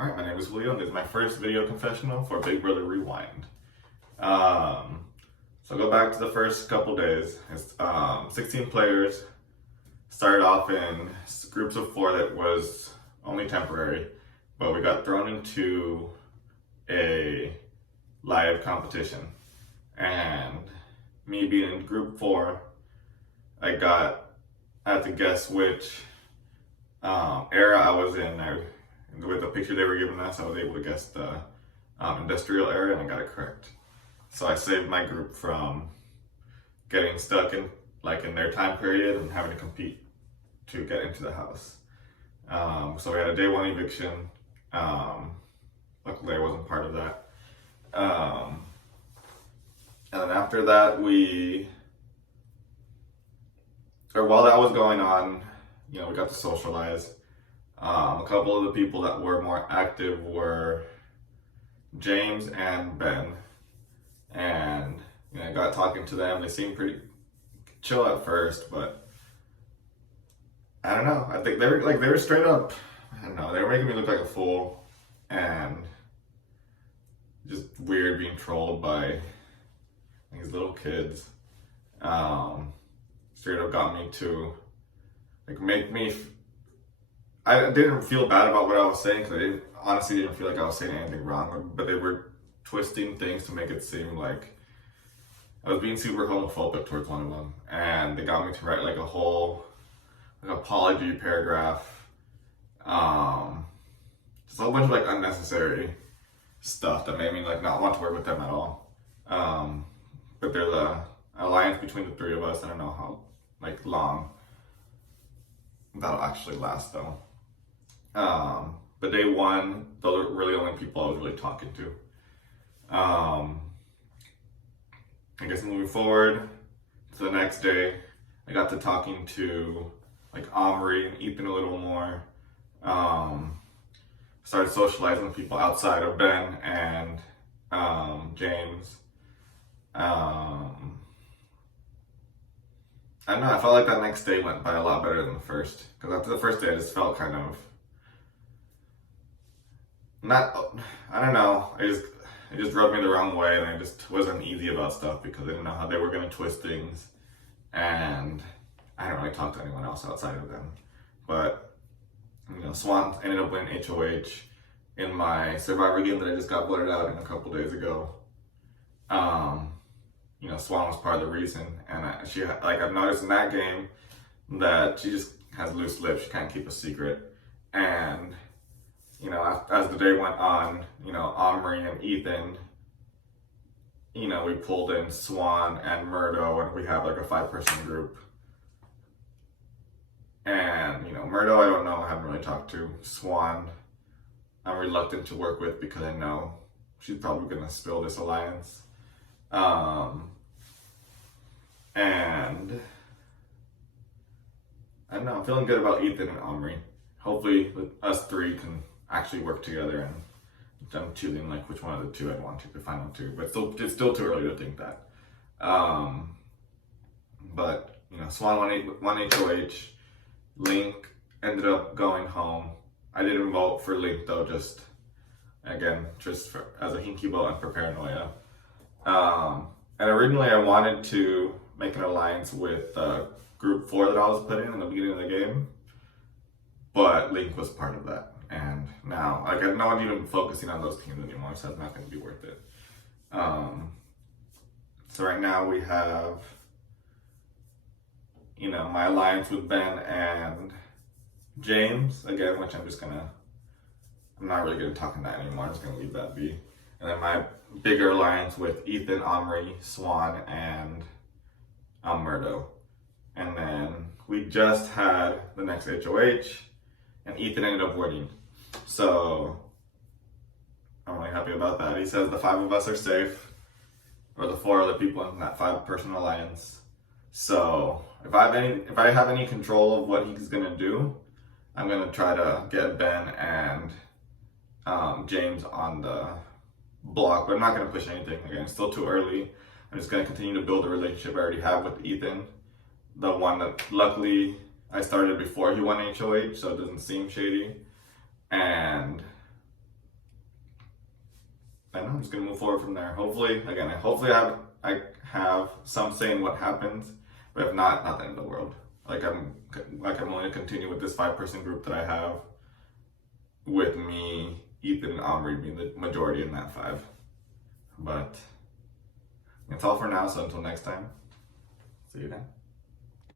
Alright, my name is Julio, and this is my first video confessional for Big Brother Rewind. So go back to the first couple days. It's 16 players. Started off in groups of 4 that was only temporary, but we got thrown into a live competition. And me being in group 4, I had to guess which era I was in. With the picture they were giving us, I was able to guess the industrial era, and I got it correct. So I saved my group from getting stuck in their time period and having to compete to get into the house. So we had a day 1 eviction. Luckily I wasn't part of that. And then after that while that was going on, we got to socialize. A couple of the people that were more active were James and Ben, and I got talking to them. They seemed pretty chill at first, but I don't know. I think they were straight up. I don't know. They were making me look like a fool, and just weird being trolled by these little kids. Straight up got me to make me. I didn't feel bad about what I was saying because I honestly didn't feel like I was saying anything wrong, but they were twisting things to make it seem like I was being super homophobic towards one of them, and they got me to write a whole apology paragraph, just a whole bunch of unnecessary stuff that made me not want to work with them at all. But there's a alliance between the 3 of us. I don't know how long that'll actually last though. But day 1, those are really the only people I was really talking to. I guess moving forward to the next day, I got to talking to Omri and Ethan a little more. Started socializing with people outside of Ben and James. I don't know, I felt like that next day went by a lot better than the first. Because after the first day, I just felt kind of I don't know, it just rubbed me the wrong way, and I just wasn't easy about stuff because I didn't know how they were going to twist things, and I didn't really talk to anyone else outside of them. But, Swan ended up winning HOH in my Survivor game that I just got voted out in a couple days ago. Swan was part of the reason, and I've noticed in that game that she just has loose lips. She can't keep a secret, and as the day went on, Omri and Ethan, we pulled in Swan and Murdo, and we have a 5-person group. And Murdo, I don't know, I haven't really talked to. Swan, I'm reluctant to work with because I know she's probably gonna spill this alliance. And I don't know, I'm feeling good about Ethan and Omri. Hopefully us 3 can actually work together, and I'm choosing which one of the 2 I'd want to, the final 2, but it's still too early to think that. But Swan won HOH. Link ended up going home. I didn't vote for Link though, just as a hinky vote and for paranoia. And originally I wanted to make an alliance with group 4 that I was put in the beginning of the game, but Link was part of that. And now, no one's even focusing on those teams anymore, so it's not going to be worth it. So right now we have, my alliance with Ben and James, again, which I'm not really going to talk on that anymore. I'm just going to leave that be. And then my bigger alliance with Ethan, Omri, Swan, and Murdo. And then we just had the next HOH, and Ethan ended up winning. So I'm really happy about that. He says the 5 of us are safe, or the 4 other people in that 5-person alliance. So if I have any control of what he's gonna do, I'm gonna try to get Ben and James on the block, but I'm not gonna push anything. Again, it's still too early. I'm just gonna continue to build a relationship I already have with Ethan, the one that luckily I started before he won HOH, so it doesn't seem shady. And I'm just gonna move forward from there. Hopefully, I have some say in what happens, but if not, not the end of the world. I'm going to continue with this 5-person group that I have, with me, Ethan, and Omri being the majority in that 5. But that's all for now. So until next time, see you then.